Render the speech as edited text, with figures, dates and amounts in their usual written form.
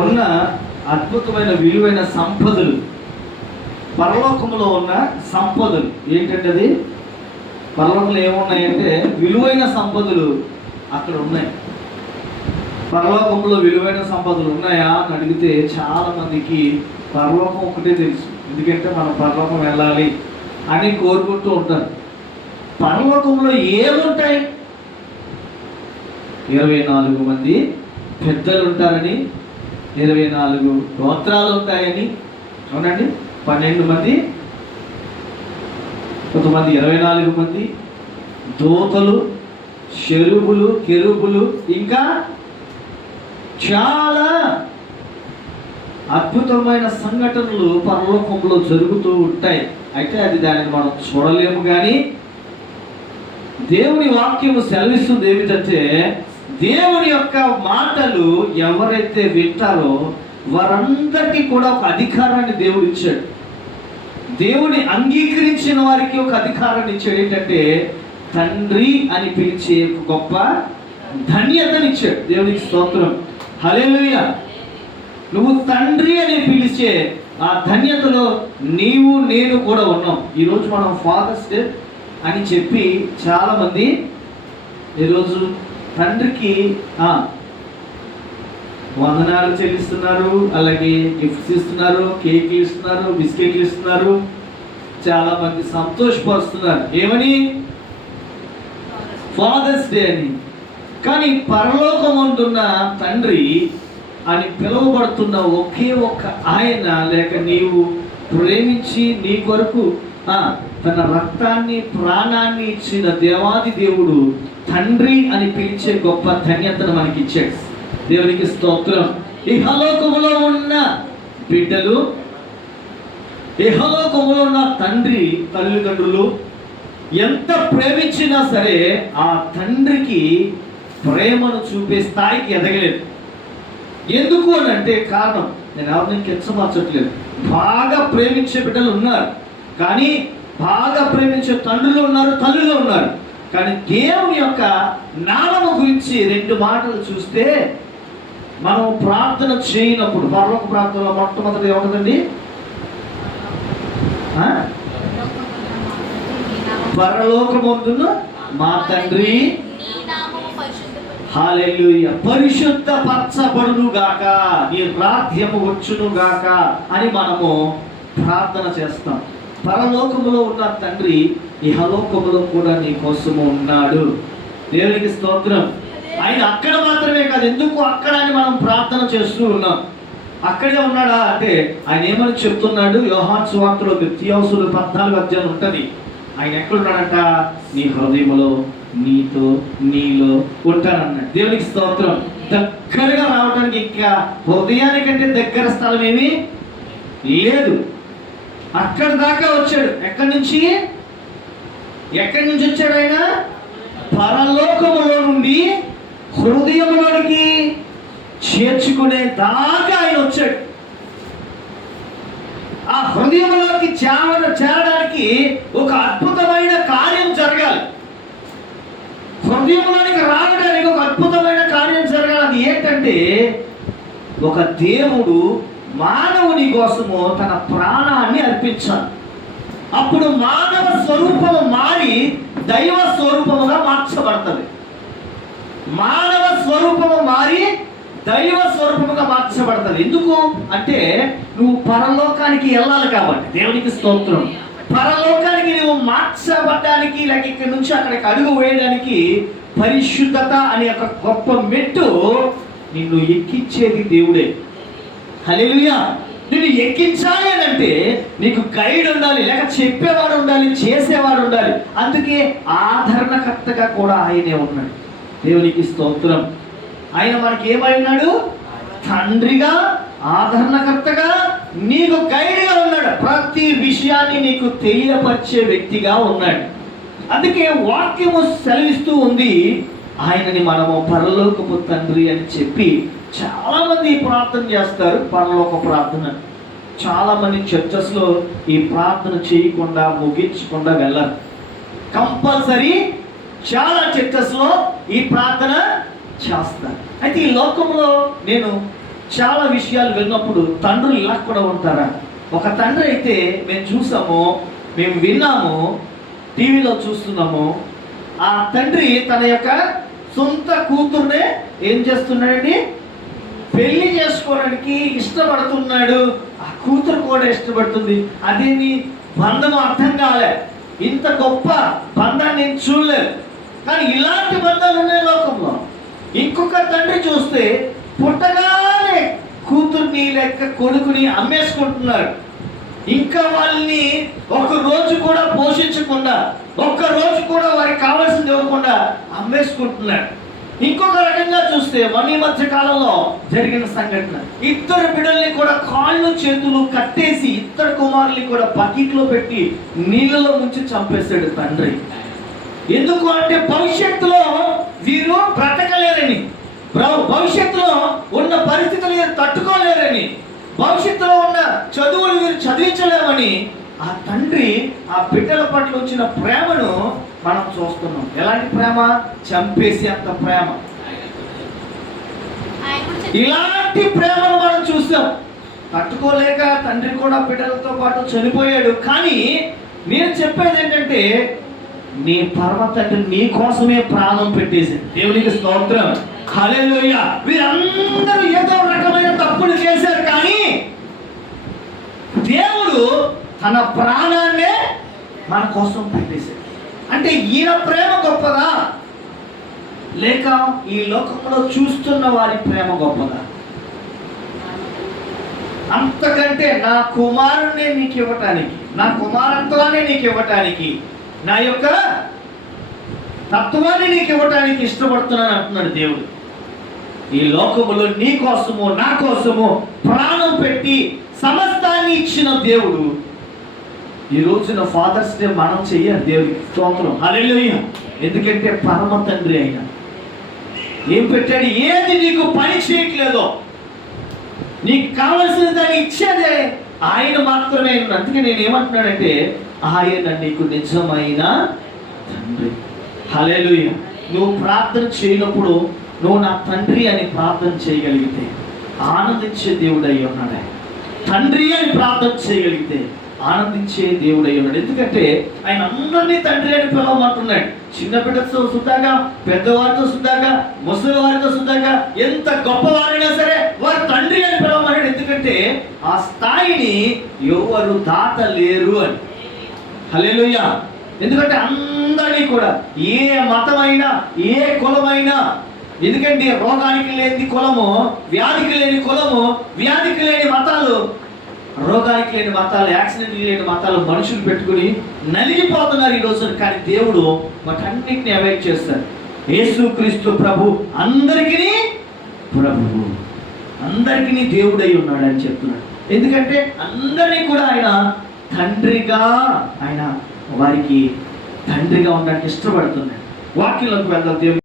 ఉన్న అద్భుతమైన విలువైన సంపదలు, పరలోకంలో ఉన్న సంపదలు ఏంటంటే అది పరలోకంలో ఏమున్నాయంటే విలువైన సంపదలు అక్కడ ఉన్నాయి. పరలోకంలో విలువైన సంపదలు ఉన్నాయా అని అడిగితే చాలామందికి పరలోకం ఒకటే తెలుసు. ఎందుకంటే మనం పరలోకం వెళ్ళాలి అని కోరుకుంటూ ఉంటారు. పరలోకంలో ఏముంటాయి? 24 మంది పెద్దలు ఉంటారని, 24 గోత్రాలు ఉంటాయని. అవునండి, 12 మంది, కొంతమంది 24 మంది దూతలు, షెరుబులు, కెరూబులు, ఇంకా చాలా అద్భుతమైన సంఘటనలు పరలోకంలో జరుగుతూ ఉంటాయి. అయితే అది దానిని మనం చూడలేము. కానీ దేవుని వాక్యము సెలవిస్తుంది ఏమిటంటే, దేవుని యొక్క మాటలు ఎవరైతే వింటారో వారందరికీ కూడా ఒక అధికారాన్ని దేవుడు ఇచ్చాడు. దేవుని అంగీకరించిన వారికి ఒక అధికారాన్ని ఇచ్చాడు. ఏంటంటే తండ్రి అని పిలిచే గొప్ప ధన్యతనిచ్చాడు. దేవునికి స్తోత్రం, హల్లెలూయా. నువ్వు తండ్రి అని పిలిచే ఆ ధన్యతలో నీవు నేను కూడా ఉన్నాం. ఈరోజు మనం ఫాదర్స్ డే అని చెప్పి చాలామంది ఈరోజు తండ్రికి వందనాలు చెల్లిస్తున్నారు, అలాగే గిఫ్ట్స్ ఇస్తున్నారు, కేక్లు ఇస్తున్నారు, బిస్కెట్లు ఇస్తున్నారు, చాలామంది సంతోషపరుస్తున్నారు. ఏమని? ఫాదర్స్ డే అని. కానీ పరలోకమందున్న తండ్రి అని పిలువబడుతున్న ఒకే ఒక్క ఆయన, లేక నీవు ప్రేమించి నీ కొరకు తన రక్తాన్ని ప్రాణాన్ని ఇచ్చిన దేవాది దేవుడు తండ్రి అని పిలిచే గొప్ప ధన్యతను మనకి ఇచ్చాడు. దేవునికి స్తోత్రం. ఇహలోకములో ఉన్న బిడ్డలు, ఇహలోకములో ఉన్న తండ్రి తల్లిదండ్రులు ఎంత ప్రేమించినా సరే ఆ తండ్రికి ప్రేమను చూపే స్థాయికి ఎదగలేదు. ఎందుకు అని అంటే కారణం, నేను ఎవరిని కించపరచట్లేదు. బాగా ప్రేమించే బిడ్డలు ఉన్నారు, కానీ బాగా ప్రేమించే తండ్రులు ఉన్నారు, తల్లులు ఉన్నారు. కానీ దేవుని యొక్క నామము గురించి 2 మాటలు చూస్తే, మనం ప్రార్థన చేయనప్పుడు పరలోక ప్రార్థనలో మొట్టమొదటి ఏముంటుందండి? పరలోకమందున్న మా తండ్రి, హల్లెలూయా, పరిశుద్ధపరచబడును గాక, నీ రాజ్యము వచ్చును గాక అని మనము ప్రార్థన చేస్తాం. పరలోకములో ఉన్న తండ్రి ఇహలోకములో కూడా నీ కోసము ఉన్నాడు. దేవునికి స్తోత్రం. ఆయన అక్కడ మాత్రమే కాదు, ఎందుకు అక్కడ అని మనం ప్రార్థన చేస్తూ ఉన్నాం. అక్కడే ఉన్నాడా అంటే ఆయన ఏమని చెప్తున్నాడు? యోహాను సువార్తలో మత్తయి 14 ఉంటుంది. ఆయన ఎక్కడున్నాడంట? నీ హృదయములో, నీతో, నీలో ఉంటానన్నాడు. దేవునికి స్తోత్రం. దగ్గరగా రావడానికి ఇంకా హృదయానికంటే దగ్గర స్థలం ఏమీ లేదు. అక్కడ దాకా వచ్చాడు. ఎక్కడి నుంచి వచ్చాడు ఆయన? పరలోకములో నుండి హృదయంలోనికి చేర్చుకునే దాకా ఆయన వచ్చాడు. ఆ హృదయంలోకి చేరడానికి ఒక అద్భుతమైన కార్యం జరగాలి. హృదయంలోనికి రావడానికి ఒక అద్భుతమైన కార్యం జరగాలి. అది ఏంటంటే, ఒక దేవుడు మానవుని కోసము తన ప్రాణాన్ని అర్పించాలి. అప్పుడు మానవ స్వరూపము మారి దైవ స్వరూపముగా మార్చబడుతుంది. మానవ స్వరూపము మారి దైవ స్వరూపముగా మార్చబడుతుంది. ఎందుకు అంటే నువ్వు పరలోకానికి వెళ్ళాలి కాబట్టి. దేవునికి స్తోత్రం. పరలోకానికి నువ్వు మార్చబడ్డానికి, లేక ఇక్కడి నుంచి అక్కడికి అడుగు వేయడానికి పరిశుద్ధత అనే ఒక గొప్ప మెట్టు నిన్ను ఎక్కించేది దేవుడే. హల్లెలూయా. నిన్ను ఎక్కించాలి అని అంటే నీకు గైడ్ ఉండాలి, లేక చెప్పేవాడు ఉండాలి, చేసేవాడు ఉండాలి. అందుకే ఆదరణకర్తగా కూడా ఆయనే ఉన్నాడు. దేవునికి స్తోత్రం. ఆయన మనకి ఏమై ఉన్నాడు? తండ్రిగా, ఆదరణకర్తగా, నీకు గైడ్గా ఉన్నాడు. ప్రతి విషయాన్ని నీకు తెలియపరిచే వ్యక్తిగా ఉన్నాడు. అందుకే వాక్యము సెలవిస్తూ ఉంది, ఆయనని మనము పరలోకపు తండ్రి అని చెప్పి చాలామంది ప్రార్థన చేస్తారు. పరలోక ప్రార్థన చాలామంది చర్చెస్లో ఈ ప్రార్థన చేయకుండా, ముగించకుండా వెళ్ళరు. కంపల్సరీ చాలా చర్చెస్లో ఈ ప్రార్థన చేస్తారు. అయితే ఈ లోకంలో నేను చాలా విషయాలు విన్నప్పుడు తండ్రులు ఇలా కూడా ఉంటారా? ఒక తండ్రి అయితే మేము చూసాము, మేము విన్నాము, టీవీలో చూస్తున్నాము. ఆ తండ్రి తన యొక్క సొంత కూతుర్నే ఏం చేస్తున్నాడండి? పెళ్లి చేసుకోవడానికి ఇష్టపడుతున్నాడు. ఆ కూతురు కూడా ఇష్టపడుతుంది. అదేమి బంధం అర్థం కాలే. ఇంత గొప్ప బంధాన్ని నేను చూడలేదు. కానీ ఇలాంటి బంధాలు ఉన్నాయి లోకంలో. ఇంకొక తండ్రి చూస్తే పుట్టగానే కూతుర్ని లెక్క కొడుకుని అమ్మేసుకుంటున్నారు. ఇంకా వాళ్ళని ఒక రోజు కూడా పోషించకుండా, ఒక్క రోజు కూడా వారికి కావాల్సింది ఇవ్వకుండా అమ్మేసుకుంటున్నాడు. ఇంకొక రకంగా చూస్తే మన ఈ మధ్య కాలంలో జరిగిన సంఘటన, ఇద్దరు బిడ్డల్ని కూడా కాళ్ళు చేతులు కట్టేసి ఇద్దరు కుమారుల్ని కూడా బకెట్లో పెట్టి నీళ్ళలో ముంచి చంపేశాడు తండ్రి. ఎందుకు అంటే భవిష్యత్తులో వీరు బ్రతకలేరని, భవిష్యత్తులో ఉన్న పరిస్థితులు వీరు తట్టుకోలేరని, భవిష్యత్తులో ఉన్న చదువులు వీరు చదివించలేమని ఆ తండ్రి ఆ బిడ్డల పట్ల వచ్చిన ప్రేమను మనం చూస్తున్నాం. ఎలాంటి ప్రేమ? చంపేసి అంత ప్రేమ. ఇలాంటి ప్రేమను మనం చూసాం. తట్టుకోలేక తండ్రి కూడా బిడ్డలతో పాటు చనిపోయాడు. కానీ నేను చెప్పేది ఏంటంటే, నీ పరమ తండ్రి నీ కోసమే ప్రాణం పెట్టేసి. దేవునికి స్తోత్రం, హల్లెలూయా. వీరందరూ ఏదో రకమైన తప్పులు చేశారు, కానీ దేవుడు తన ప్రాణాన్నే మన కోసం పెట్టేశాడు. అంటే ఈయన ప్రేమ గొప్పదా, లేక ఈ లోకంలో చూస్తున్న వారి ప్రేమ గొప్పదా? అంతకంటే నా కుమారుణ్ణి నీకు ఇవ్వటానికి, నా కుమారత్వాన్ని నీకు ఇవ్వటానికి, నా యొక్క తత్వాన్ని నీకు ఇవ్వటానికి ఇష్టపడుతున్నాను అంటున్నాడు దేవుడు. ఈ లోకములో నీ కోసము నా కోసము ప్రాణం పెట్టి సమస్తాన్ని ఇచ్చిన దేవుడు ఈ రోజున ఫాదర్స్ డే మనం చెయ్యాలి. దేవుడికి స్తోత్రం, హల్లెలూయా. ఎందుకంటే పరమ తండ్రి అయిన ఏం పెట్టాడు? ఏది నీకు పని చేయట్లేదో, నీకు కావలసిన దాన్ని ఇచ్చేదే ఆయన మాత్రమే. అందుకే నేను ఏమంటున్నానంటే, ఆయన నీకు నిజమైన తండ్రి. హల్లెలూయా. నువ్వు ప్రార్థన చేయనప్పుడు నువ్వు నా తండ్రి అని ప్రార్థన చేయగలిగితే ఆనందించే దేవుడై ఉన్నాడు. తండ్రి అని ప్రార్థన చేయగలిగితే ఆనందించే దేవుడై ఉన్నాడు. ఎందుకంటే ఆయన అందరినీ తండ్రి అని పిలవమంటున్నాడు. చిన్న బిడ్డతో సుద్దాగా, పెద్దవారితో సుద్దాగా, ముసలి వారితో సుద్దాగా, ఎంత గొప్పవారైనా సరే వారు తండ్రి అని పిలవమన్నాడు. ఎందుకంటే ఆ స్థాయిని ఎవరు దాటలేరు అని. హల్లెలూయా. ఎందుకంటే అందరినీ కూడా, ఏ మతమైనా ఏ కులమైనా, ఎందుకంటే రోగానికి లేని కులము, వ్యాధికి లేని కులము, వ్యాధికి లేని మతాలు, రోగానికి లేని మతాలు, యాక్సిడెంట్ లేని మతాలు మనుషులు పెట్టుకుని నలిగిపోతున్నారు ఈ రోజు. కానీ దేవుడు వాటన్నిటిని అవాయిడ్ చేస్తాడు. యేసుక్రీస్తు ప్రభు అందరికీ ప్రభువు, అందరికీ దేవుడై ఉన్నాడు అని చెప్తున్నాడు. ఎందుకంటే అందరినీ కూడా ఆయన తండ్రిగా, ఆయన వారికి తండ్రిగా ఉండడానికి ఇష్టపడుతున్నాడు. వాక్యంలోకి వెళ్దాం. దేవుడు